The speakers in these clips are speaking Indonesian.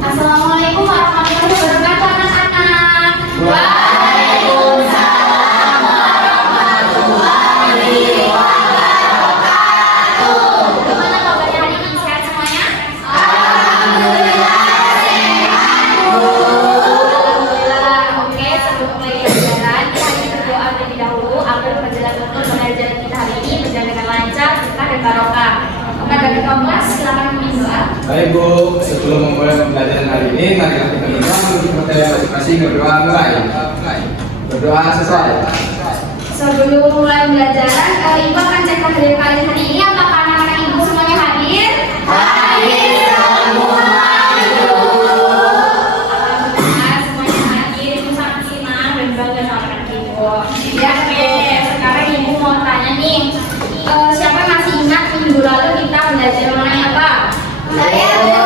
Assalamualaikum warahmatullahi wabarakatuh anak-anak. Waalaikumsalam warahmatullahi wabarakatuh. Gimana kabarnya hari ini? Sehat semuanya? Alhamdulillah sehat, Bu. Alhamdulillah. Oke, sebelum mulai pelajaran, kita ingin berdoa terlebih dahulu agar perjalanan pelajaran kita hari ini berjalan dengan lancar, berkah dan barokah. Dari kelas, silakan berdoa. Baik Bu, sebelum memulai pembelajaran hari ini, mari kita berdoa untuk materi masing-masing. Berdoa mulai. Berdoa selesai. Sebelum mulai pembelajaran, Ibu akan cek kehadiran kalian hari ini. Apakah anak-anak Ibu semuanya hadir? Hadir semua, Ibu. Alhamdulillah semuanya hadir. Ibu sangat senang dan bangga sama anak Ibu. Ya, oke. Sekarang Ibu mau tanya nih, siapa masih ingat minggu lalu kita belajar mengenai apa? Saya, Bu.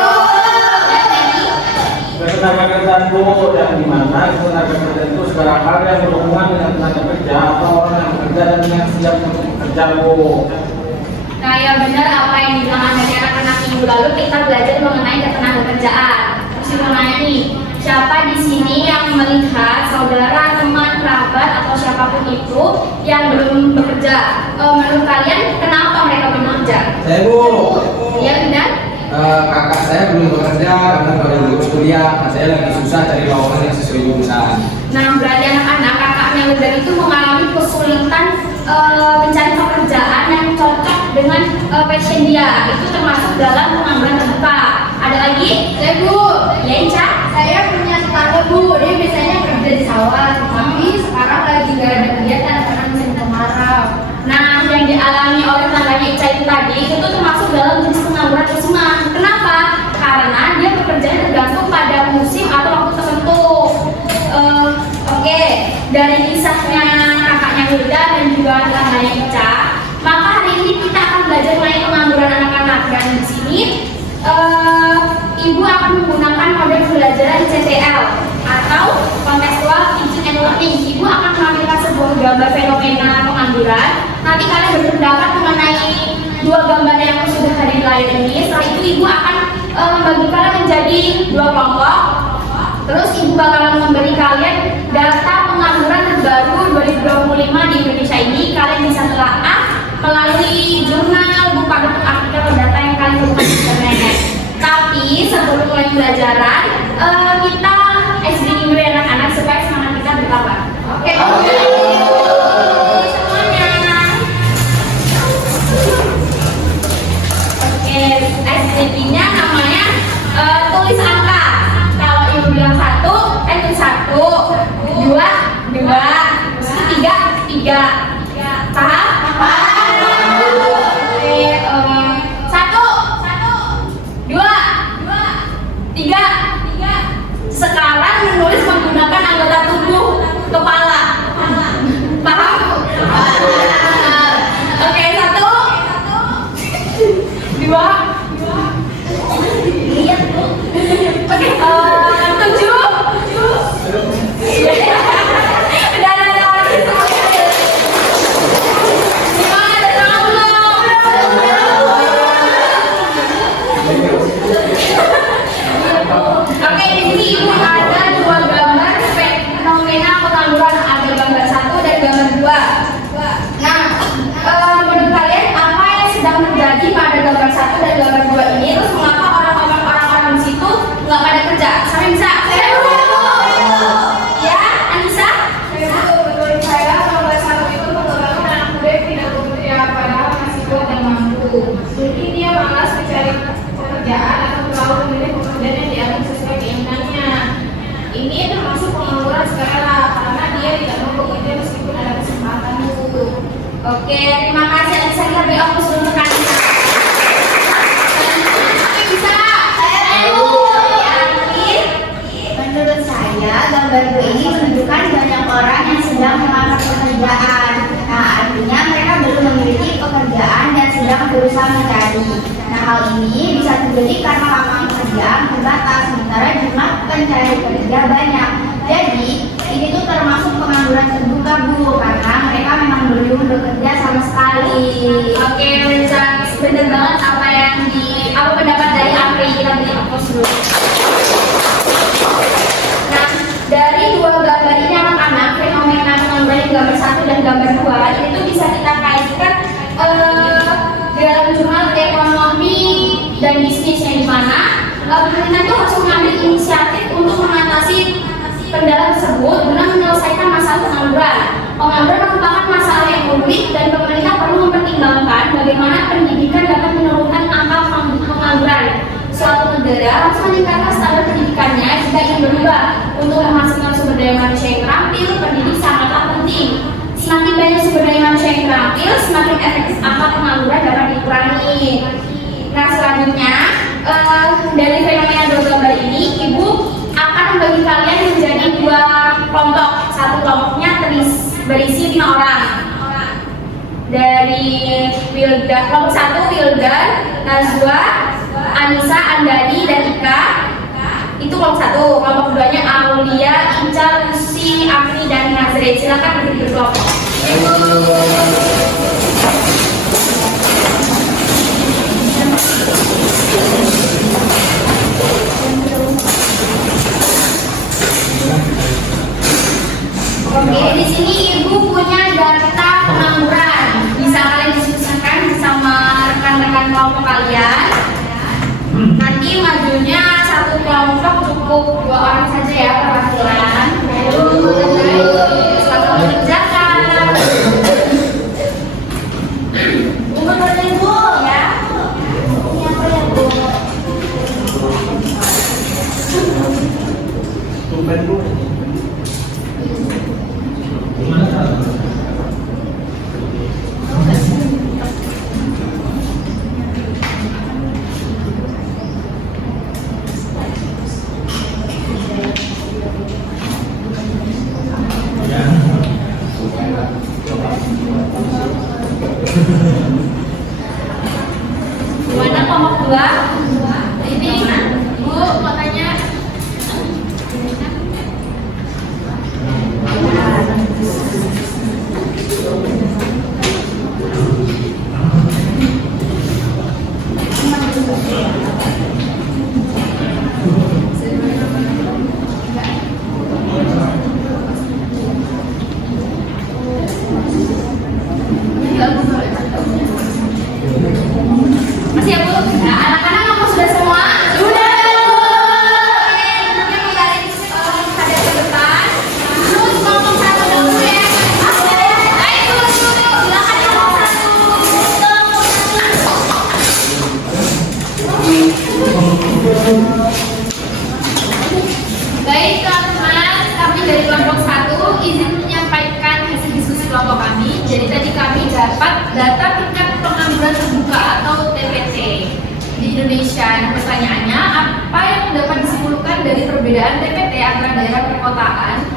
Ketenagakerjaan Bu, yang dimana ketenagakerjaan itu segala hal yang berhubungan dengan tenaga kerja atau orang yang bekerja dan yang siap untuk bekerja, Bu. Nah, ya benar apa yang dibilang dari anak-anak minggu lalu kita belajar mengenai ketenagakerjaan. Terus Ibu nanya nih, siapa di sini yang melihat saudara, teman, kerabat atau siapapun itu yang belum bekerja? Menurut kalian kenapa mereka belum bekerja? Saya Bu. Iya benar. Kakak saya belum bekerja karena baru lulus kuliah. Saya lagi susah cari lowongan yang sesuai jurusan. Nah, berarti anak-anak kakaknya Lezar itu mengalami kesulitan mencari pekerjaan yang cocok dengan passion dia. Itu termasuk dalam pengangguran terbuka. Ada lagi? Saya Bu. Ya, Ica? Saya punya tetangga Bu, dia biasanya kerja di sawah, tapi sekarang lagi gak ada kegiatan karena musim kemarau. Nah, yang dialami oleh tetangganya Ica itu tadi itu tuh termasuk dalam jenis pengangguran musiman. Kenapa? Karena dia bekerjanya tergantung pada musim atau waktu tertentu. Oke, dari kisahnya kakaknya Hilda dan juga tetangganya Ica, maka hari ini kita akan belajar mengenai pengangguran anak-anak. Dan di sini Ibu akan menggunakan model pembelajaran CTL atau Contextual Teaching and Learning. Ibu akan menampilkan sebuah gambar fenomena pengangguran. Nanti kalian berpendapat mengenai dua gambar yang sudah hadir di layar ini. Setelah itu Ibu akan membagi kalian menjadi dua kelompok. Terus Ibu bakalan memberi kalian data pengangguran terbaru 2025 di Indonesia ini. Kalian bisa telaah melalui jurnal, buku paket artikel, data yang kalian temukan di internet. Tapi sebelum mulai pembelajaran, kita SD dulu ya anak-anak supaya semangat kita bertambah. Oke? Semuanya. Oke, SD-nya namanya tulis angka. Kalau Ibu bilang tulis satu, dua, tiga. Paham? Oke, satu, dua, tiga. Sekarang menulis menggunakan anggota tubuh kepala. Paham? Oke, satu, dua. Oke, tujuh. Udah ada orang itu. Gimana ada orang belum? Oke, di sini Ibu ada dua gambar fenomena pengangguran. Ada gambar satu dan gambar dua. Nah, menurut kalian apa yang sedang terjadi pada gambar satu dan gambar dua ini? Terus mengapa orang-orang di situ nggak pada kerja? Sampai bisa? Ya, Anissa? Menurut saya gambar satu itu menggambarkan anak muda yang tidak bekerja padahal masih kuat dan mampu. Mungkin dia malas mencari pekerjaan atau terlalu memilih pekerjaan yang dianggap sesuai keinginannya. Ini termasuk pengangguran sukarela karena dia tidak mau bekerja meskipun ada kesempatan Bu. Oke, terima kasih. Anissa, kita beri opus dulu untuk Anissa. Bisa? Menurut saya, gambar Bu ini menunjukkan banyak orang yang sedang melamar pekerjaan. Nah, artinya mereka belum memiliki pekerjaan dan sedang berusaha mencari. Nah, hal ini bisa terjadi karena lapangan pekerjaan terbatas, sementara jumlah pencari kerja banyak. Jadi, ini tuh termasuk pengangguran terbuka Bu, karena mereka memang belum bekerja sama sekali. Oke, bener banget apa pendapat dari Apri. Kita beri opus dulu. mana pemerintah itu harus mengambil inisiatif untuk mengatasi kendala tersebut guna menyelesaikan masalah pengangguran. Pengangguran merupakan masalah yang rumit dan pemerintah perlu mempertimbangkan bagaimana pendidikan dapat menurunkan angka pengangguran. Suatu negara harus meningkatkan standar pendidikannya jika ingin berubah. Untuk menghasilkan sumber daya manusia yang terampil, pendidik sangatlah penting. Semakin banyak sumber daya manusia yang terampil, semakin efektif angka pengangguran dapat dikurangi. Nah, selanjutnya dari fenomena dua gambar ini, Ibu akan membagi kalian menjadi dua kelompok. Satu kelompoknya berisi 5 orang. Dari kelompok 1 Wildan, Najwa, Anissa, Andani, dan Ika. Itu kelompok 1. Kelompok 2-nya Aulia, Ica, Lucy, Afri, dan Nazre. Silakan berdiri berkelompok. Oke, di sini Ibu punya data pengangguran. Bisa kalian diskusikan bersama rekan-rekan kelompok kalian. Nanti majunya satu kelompok cukup 2 orang saja ya perwakilan. Selamat mengerjakan. Ibu boleh Bu ya. Ini apa ya Bu? Tumben Bu. Gimana cara? Gimana kelompok 2? Ini Bu mau tanya. Masih ya Bu? Nah, anak-anak ngomong sudah semua? Sudah Bu! Nanti kembali pada ke depan. Terus ngomong 1 dulu ya. Ayo dulu, silakan ngomong 1. Baik teman-teman, kami dari kelompok 1 izin menyampaikan hasil diskusi kelompok kami. Jadi tadi kami dapat data tingkat pengangguran terbuka atau TPT di Indonesia. Nah, pertanyaannya, apa yang dapat disimpulkan dari perbedaan TPT antara daerah perkotaan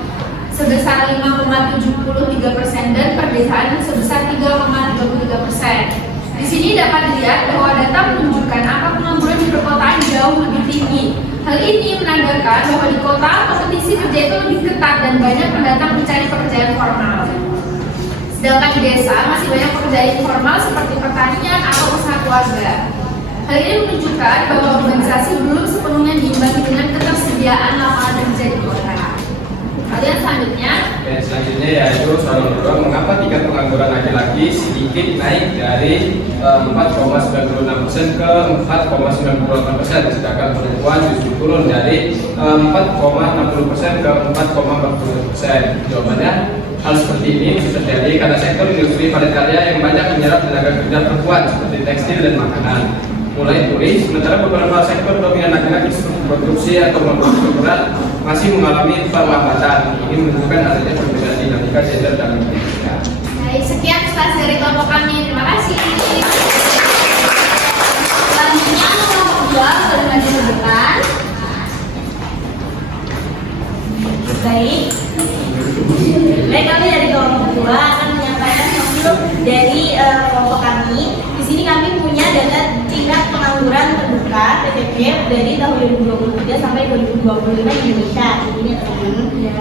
sebesar 5,73% dan perdesaan sebesar 3,33%? Di sini dapat dilihat bahwa data menunjukkan angka pengangguran di perkotaan jauh lebih tinggi. Hal ini menandakan bahwa di kota kompetisi kerja itu lebih ketat dan banyak pendatang mencari pekerjaan formal. Sedangkan di desa masih banyak pekerjaan informal seperti pertanian atau usaha keluarga. Hal ini menunjukkan bahwa urbanisasi belum sepenuhnya diimbangi dengan ketersediaan lapangan kerja di kota. Kemudian selanjutnya yaitu soal nomor 2, mengapa tingkat pengangguran laki-laki sedikit naik dari 4,96% ke 4,98%, sedangkan perempuan justru turun dari 4,60% ke 4,40%. Jawabannya, hal seperti ini bisa terjadi karena sektor industri padat karya yang banyak menyerap tenaga kerja perempuan seperti tekstil dan makanan mulai pulih, sementara beberapa sektor dominan laki-laki seperti produksi atau memproduksi berat masih mengalami perlambatan. Ini menunjukkan adanya perbedaan dinamika gender dalam pendidikan. Baik, sekian kelas dari kelompok kami. Terima kasih. Selanjutnya kelompok 2 bermaju ke depan. Baik. Baik, kami dari kelompok 2 akan menyampaikan hasil dari kelompok kami. Di sini kami punya data tingkat pengangguran terbuka TPP dari tahun 2023 sampai 2025 di Indonesia. Ini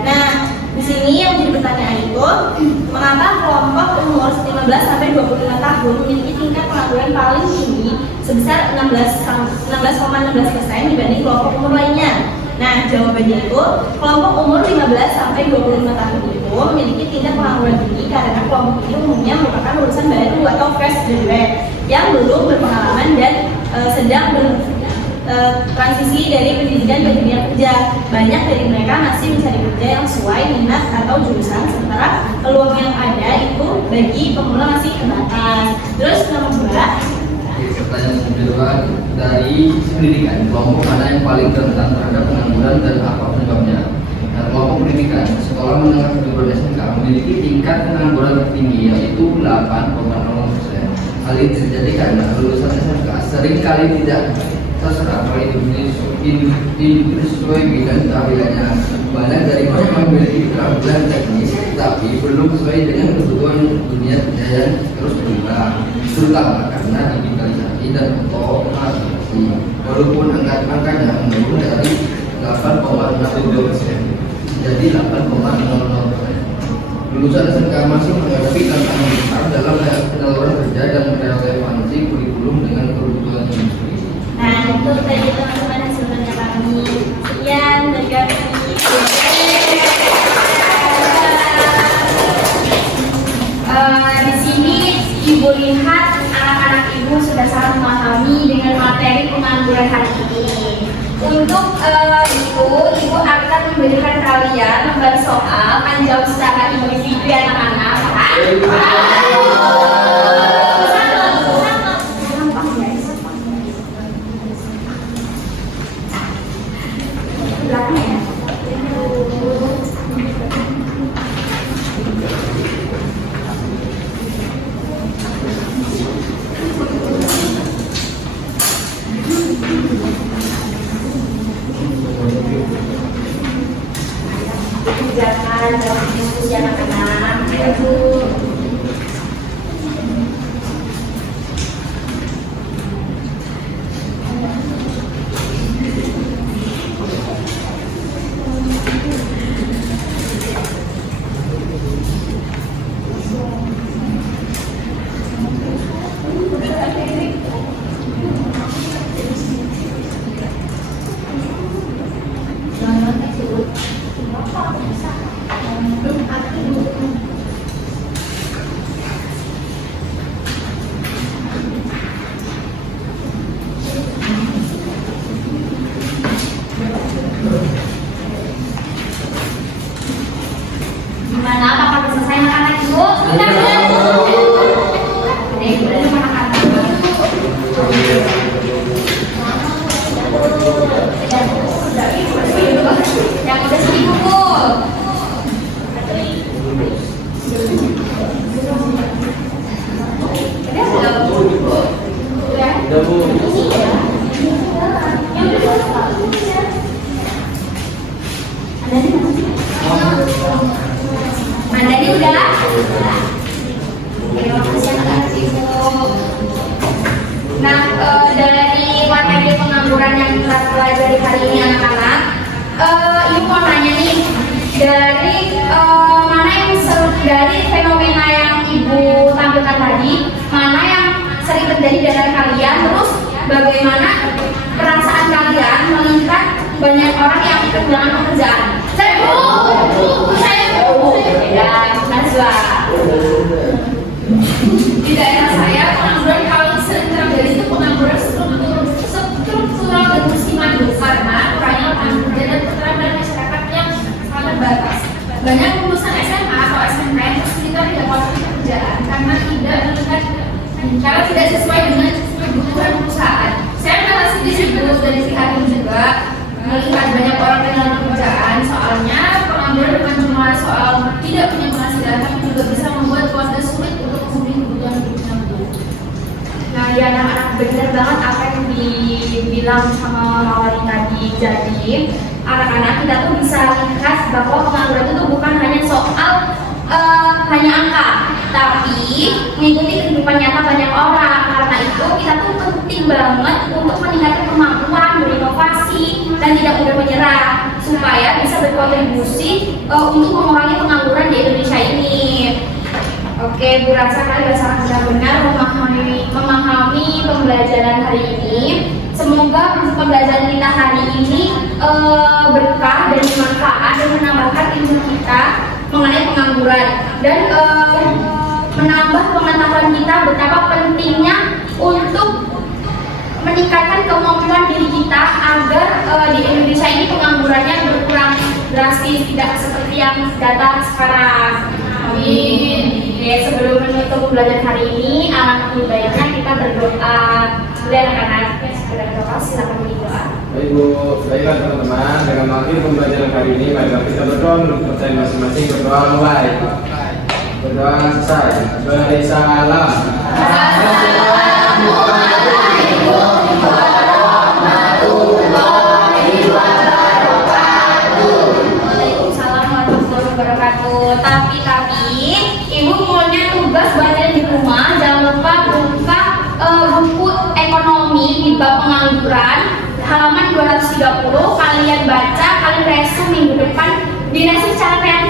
nah, di sini yang menjadi pertanyaan itu, mengapa kelompok umur 15 sampai 25 tahun memiliki tingkat pengangguran paling tinggi sebesar 16,16% dibanding kelompok umur lainnya? Nah, jawabannya itu, kelompok umur 15 sampai 25 tahun itu memiliki tingkat pengangguran tinggi karena kelompok ini umumnya merupakan lulusan baru atau fresh graduate yang belum berpengalaman dan sedang transisi dari pendidikan ke dunia kerja. Banyak dari mereka masih mencari kerja yang sesuai minat atau jurusan, sementara peluang yang ada itu bagi pemula masih terbatas. Terus nomor 2, pertanyaan kedua, dari pendidikan, kelompok mana yang paling rentan terhadap pengangguran dan apa penyebabnya? Nah, kelompok pendidikan, sekolah menengah kejuruan SMK memiliki tingkat pengangguran tertinggi yaitu 8,0%. Hal ini terjadi karena lulusan SMK sering kali tidak terserap oleh industri sesuai bidang keahliannya. Banyak dari mereka memiliki keterampilan teknis, tapi belum sesuai dengan kebutuhan dunia kerja yang terus berubah, terutama karena digitalisasi dan otomatisasi. Walaupun angkanya menurun dari 8,67% jadi 8,00%. Lulusan SMK masih menghadapi tantangan besar dalam penyaluran kerja dan relevansi kurikulum dengan kebutuhan industri. nah itu tadi teman-teman hasilnya kami. Sekian dari kami. Di sini Ibu lihat anak-anak Ibu sudah sangat memahami dengan materi pengangguran hari ini. Untuk itu, Ibu akan memberikan kalian lembar soal menjawab secara individu ya anak-anak. Jangan jawab diskusi anak-anak. Ibu. Gimana? Apakah bisa selesai anak-anak Ibu? Bentar, yang udah sini kumpul. Mandani udah? Oke, makasih anak-anak Ibu. Nah, dari materi pengangguran yang kita pelajari hari ini anak-anak, Ibu mau nanya nih, dari mana yang dari fenomena yang Ibu tampilkan tadi, mana yang sering terjadi dengan kalian, terus bagaimana perasaan kalian melihat banyak orang yang kehilangan pekerjaan? Saya Najwa. Di daerah saya, pengangguran paling sering terjadi itu pengangguran struktural dan musiman karena kurangnya lapangan kerja dan keterampilan masyarakat yang sangat terbatas. Banyak lulusan SMA atau SMK yang kesulitan mendapatkan pekerjaan karena tidak sesuai dengan kebutuhan perusahaan. Saya merasa sedih dari pihak ini juga melihat banyak orang kehilangan pekerjaan, soalnya pengangguran bukan cuma soal tidak punya penghasilan, tapi juga bisa membuat keluarga sulit untuk memenuhi kebutuhan hidupnya. Nah, ya anak-anak benar banget apa yang dibilang sama Mawari tadi. Jadi, anak-anak kita tuh bisa lihat bahwa pengangguran itu bukan hanya soal hanya angka, tapi mengikuti kehidupan nyata banyak orang. Karena itu kita tuh penting banget untuk meningkatkan kemampuan berinovasi dan tidak mudah menyerah supaya bisa berkontribusi untuk mengurangi pengangguran di Indonesia ini. Oke, Bu Rasa kalian sangat benar-benar memahami pembelajaran hari ini. Semoga pembelajaran kita hari ini berkah dan bermanfaat dan menambahkan ilmu kita mengenai pengangguran dan menambah pengetahuan kita betapa pentingnya untuk meningkatkan kemampuan diri kita agar di Indonesia ini penganggurannya berkurang drastis, tidak seperti yang data sekarang. Amin. Oke, sebelum menutup pembelajaran hari ini, alangkah lebih baiknya kita berdoa. Boleh anak-anak berdoa, silakan berdoa. Baik Bu, baiklah teman-teman, dengan mengakhiri pembelajaran hari ini, marilah kita berdoa menurut percayaan masing-masing. Berdoa mulai. Berdoa selesai. Beri salam. Waalaikumsalam warahmatullahi wabarakatuh. Tapi ibu punya tugas buat kalian di rumah. Jangan lupa buka buku ekonomi di bab pengangguran halaman 230. Kalian baca, kalian resume minggu depan, diresume secara kreatif.